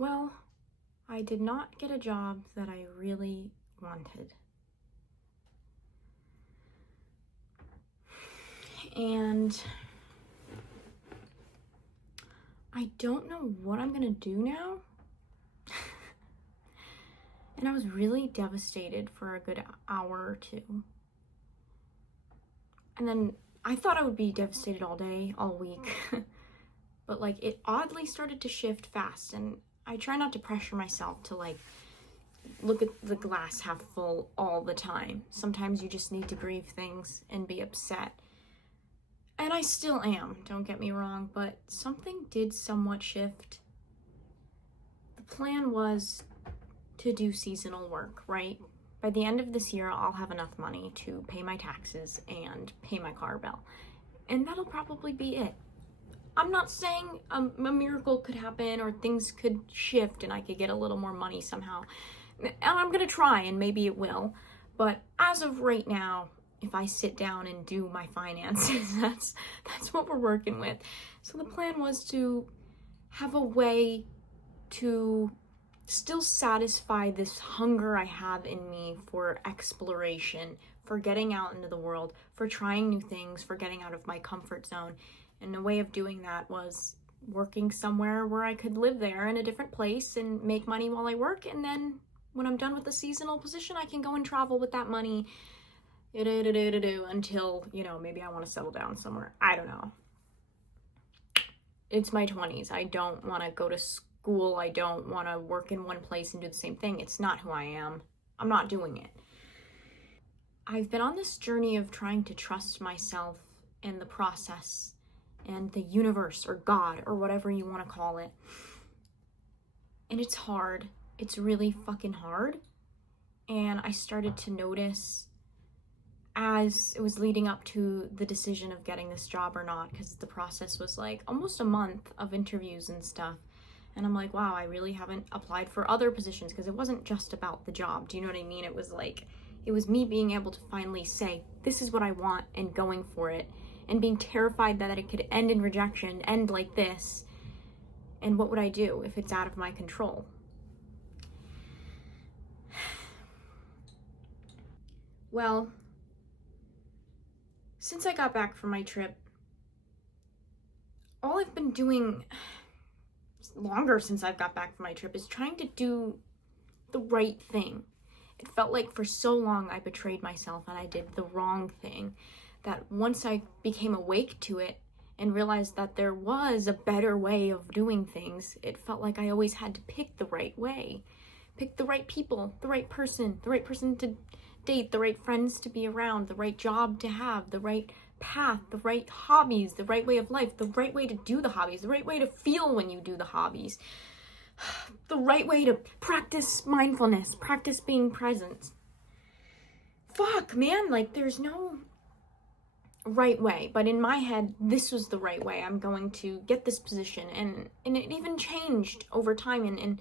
Well, I did not get a job that I really wanted. And I don't know what I'm gonna do now. And I was really devastated for a good hour or two. And then I thought I would be devastated all day, all week. But like it oddly started to shift fast, and I try not to pressure myself to like look at the glass half full all the time. Sometimes you just need to grieve things and be upset. And I still am, don't get me wrong, but something did somewhat shift. The plan was to do seasonal work, right? By the end of this year, I'll have enough money to pay my taxes and pay my car bill. And that'll probably be it. I'm not saying a miracle could happen or things could shift and I could get a little more money somehow. And I'm gonna try and maybe it will. But as of right now, if I sit down and do my finances, that's what we're working with. So the plan was to have a way to still satisfy this hunger I have in me for exploration, for getting out into the world, for trying new things, for getting out of my comfort zone. And a way of doing that was working somewhere where I could live there in a different place and make money while I work. And then when I'm done with the seasonal position, I can go and travel with that money until, maybe I want to settle down somewhere. I don't know. It's my 20s. I don't want to go to school. I don't want to work in one place and do the same thing. It's not who I am. I'm not doing it. I've been on this journey of trying to trust myself and the process and the universe or God or whatever you want to call it. And it's hard. It's really fucking hard. And I started to notice as it was leading up to the decision of getting this job or not, because the process was like almost a month of interviews and stuff. And I'm like, wow, I really haven't applied for other positions, because it wasn't just about the job. Do you know what I mean? It was me being able to finally say, this is what I want, and going for it, and being terrified that it could end in rejection, end like this. And what would I do if it's out of my control? Well, since I got back from my trip, all I've been doing longer since I've got back from my trip is trying to do the right thing. It felt like for so long I betrayed myself and I did the wrong thing, that once I became awake to it and realized that there was a better way of doing things, it felt like I always had to pick the right way, pick the right people, the right person to date, the right friends to be around, the right job to have, the right path, the right hobbies, the right way of life, the right way to do the hobbies, the right way to feel when you do the hobbies, the right way to practice mindfulness, practice being present. Fuck, man, like there's no right way, but in my head, this was the right way. I'm going to get this position, and it even changed over time, and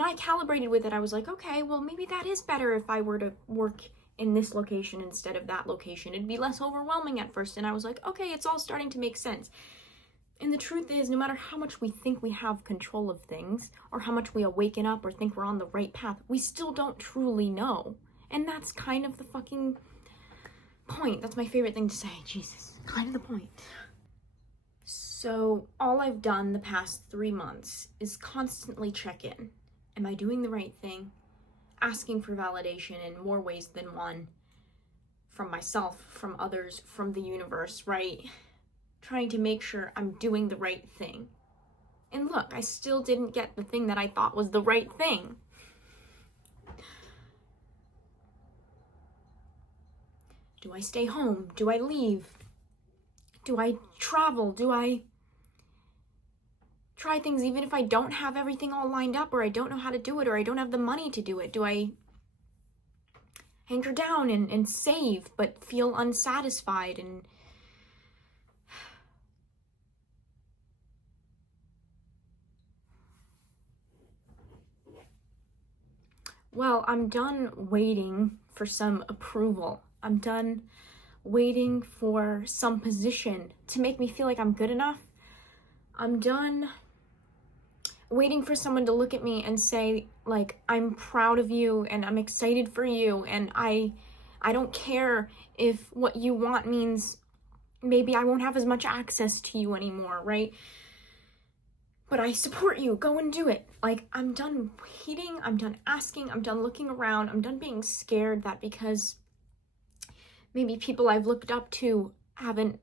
I calibrated with it. I was like, okay, well, maybe that is better if I were to work in this location instead of that location. It'd be less overwhelming at first. And I was like, okay, it's all starting to make sense. And the truth is, no matter how much we think we have control of things, or how much we awaken up or think we're on the right path, we still don't truly know. And that's kind of the fucking point. That's my favorite thing to say. Jesus, kind of the point. So all I've done the past 3 months is constantly check in. Am I doing the right thing? Asking for validation in more ways than one, from myself, from others, from the universe, right? Trying to make sure I'm doing the right thing. And look, I still didn't get the thing that I thought was the right thing. Do I stay home? Do I leave? Do I travel? Do I try things even if I don't have everything all lined up, or I don't know how to do it, or I don't have the money to do it? Do I hunker down and save but feel unsatisfied? And well, I'm done waiting for some approval. I'm done waiting for some position to make me feel like I'm good enough. I'm done waiting for someone to look at me and say, like, I'm proud of you and I'm excited for you, and I don't care if what you want means maybe I won't have as much access to you anymore, right? But I support you. Go and do it. Like, I'm done waiting. I'm done asking. I'm done looking around. I'm done being scared that because maybe people I've looked up to haven't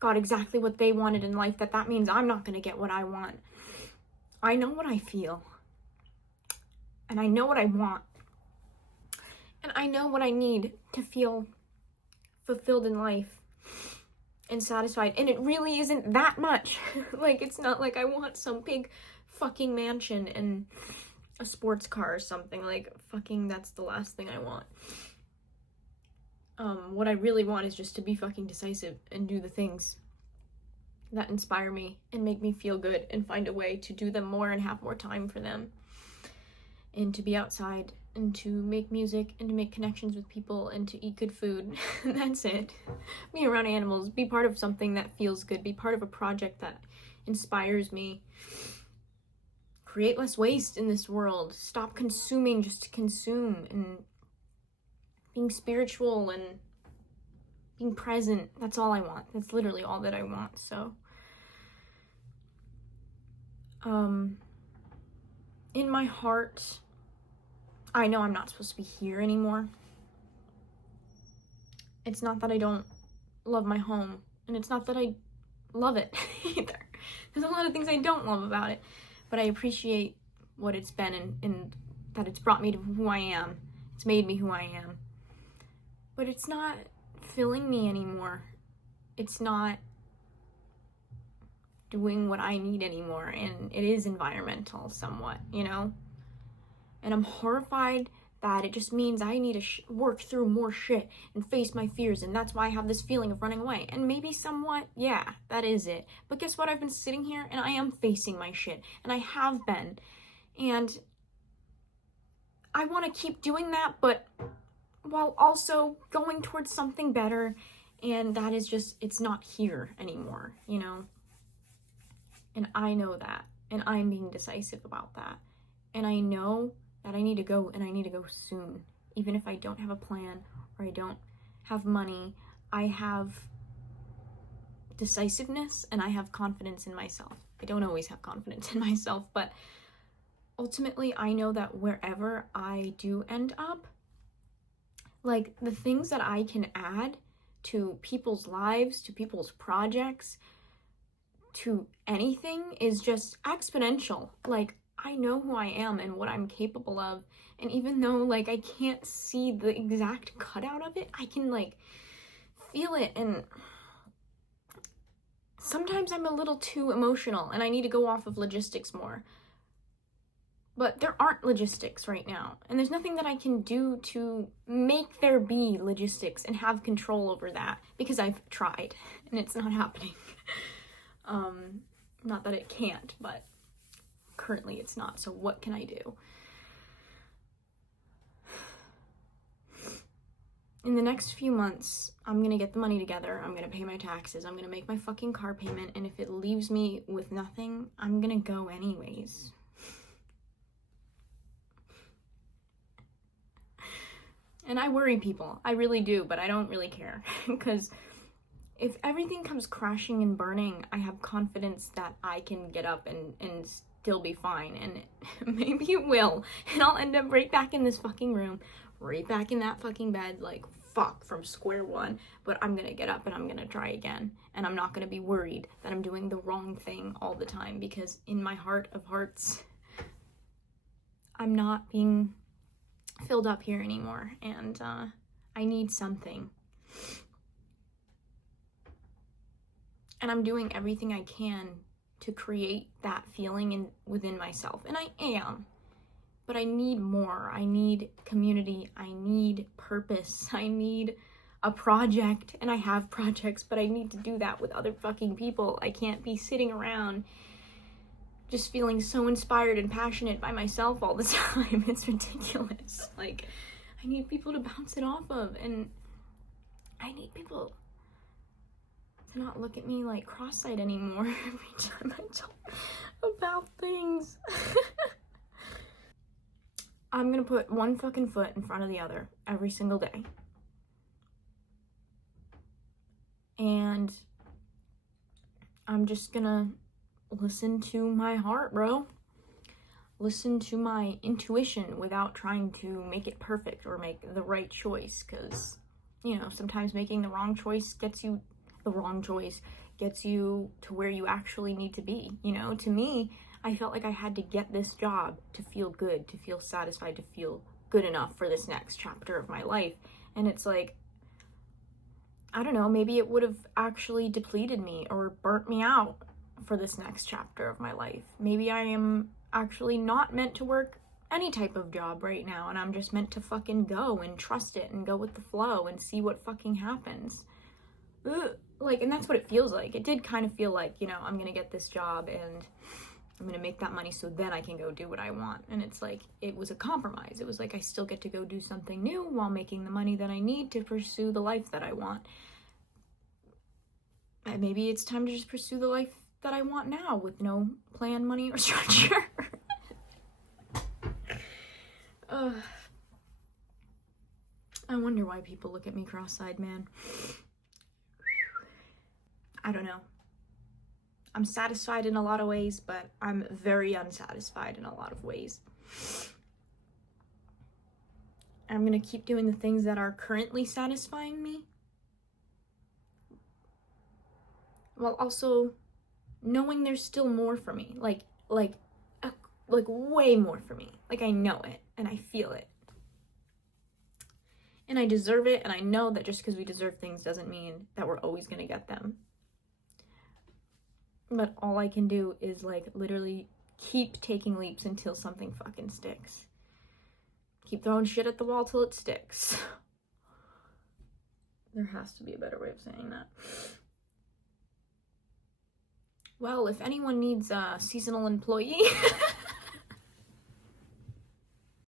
got exactly what they wanted in life, that means I'm not going to get what I want. I know what I feel. And I know what I want. And I know what I need to feel fulfilled in life and satisfied. And it really isn't that much. Like, it's not like I want some big fucking mansion and a sports car or something. Like, fucking, that's the last thing I want. What I really want is just to be fucking decisive and do the things that inspire me and make me feel good and find a way to do them more and have more time for them. And to be outside and to make music and to make connections with people and to eat good food. That's it. Be around animals, be part of something that feels good, be part of a project that inspires me. Create less waste in this world. Stop consuming just to consume, and being spiritual and being present. That's all I want. That's literally all that I want. So, in my heart, I know I'm not supposed to be here anymore. It's not that I don't love my home, and it's not that I love it either. There's a lot of things I don't love about it, but I appreciate what it's been and that it's brought me to who I am. It's made me who I am. But it's not filling me anymore. It's not doing what I need anymore, and it is environmental somewhat, you know? And I'm horrified that it just means I need to work through more shit and face my fears, and that's why I have this feeling of running away. And maybe somewhat, yeah, that is it. But guess what? I've been sitting here and I am facing my shit, and I have been. And I want to keep doing that, but while also going towards something better, and that is just, it's not here anymore, you know? And I know that, and I'm being decisive about that. And I know that I need to go, and I need to go soon. Even if I don't have a plan, or I don't have money, I have decisiveness, and I have confidence in myself. I don't always have confidence in myself, but ultimately I know that wherever I do end up, like, the things that I can add to people's lives, to people's projects, to anything is just exponential. Like, I know who I am and what I'm capable of, and even though, like, I can't see the exact cutout of it, I can, like, feel it. And sometimes I'm a little too emotional and I need to go off of logistics more. But there aren't logistics right now, and there's nothing that I can do to make there be logistics and have control over that, because I've tried and it's not happening. Not that it can't, but currently it's not. So what can I do? In the next few months, I'm gonna get the money together. I'm gonna pay my taxes. I'm gonna make my fucking car payment. And if it leaves me with nothing, I'm gonna go anyways. And I worry people. I really do, but I don't really care. Because if everything comes crashing and burning, I have confidence that I can get up and still be fine. And maybe it will. And I'll end up right back in this fucking room, right back in that fucking bed, like, fuck, from square one. But I'm gonna get up and I'm gonna try again. And I'm not gonna be worried that I'm doing the wrong thing all the time. Because in my heart of hearts, I'm not being filled up here anymore, and I need something. And I'm doing everything I can to create that feeling within myself, and I am. But I need more. I need community. I need purpose. I need a project, and I have projects, but I need to do that with other fucking people. I can't be sitting around just feeling so inspired and passionate by myself all the time. It's ridiculous. Like, I need people to bounce it off of, and I need people to not look at me like cross-eyed anymore every time I talk about things. I'm gonna put one fucking foot in front of the other every single day. And I'm just gonna listen to my heart, bro. Listen to my intuition without trying to make it perfect or make the right choice, because, you know, sometimes making the wrong choice gets you to where you actually need to be. You know, to me, I felt like I had to get this job to feel good, to feel satisfied, to feel good enough for this next chapter of my life. And it's like, I don't know, maybe it would have actually depleted me or burnt me out for this next chapter of my life. Maybe I am actually not meant to work any type of job right now, and I'm just meant to fucking go and trust it and go with the flow and see what fucking happens. Ugh. Like, and that's what it feels like. It did kind of feel like, you know, I'm gonna get this job and I'm gonna make that money so then I can go do what I want. And it's like, it was a compromise. It was like, I still get to go do something new while making the money that I need to pursue the life that I want. And maybe it's time to just pursue the life that I want now with no plan, money, or structure. I wonder why people look at me cross-eyed, man. I don't know. I'm satisfied in a lot of ways, but I'm very unsatisfied in a lot of ways. I'm gonna keep doing the things that are currently satisfying me, while also knowing there's still more for me, like way more for me. Like, I know it and I feel it. And I deserve it, and I know that just because we deserve things doesn't mean that we're always gonna get them. But all I can do is, like, literally keep taking leaps until something fucking sticks. Keep throwing shit at the wall till it sticks. There has to be a better way of saying that. Well, if anyone needs a seasonal employee,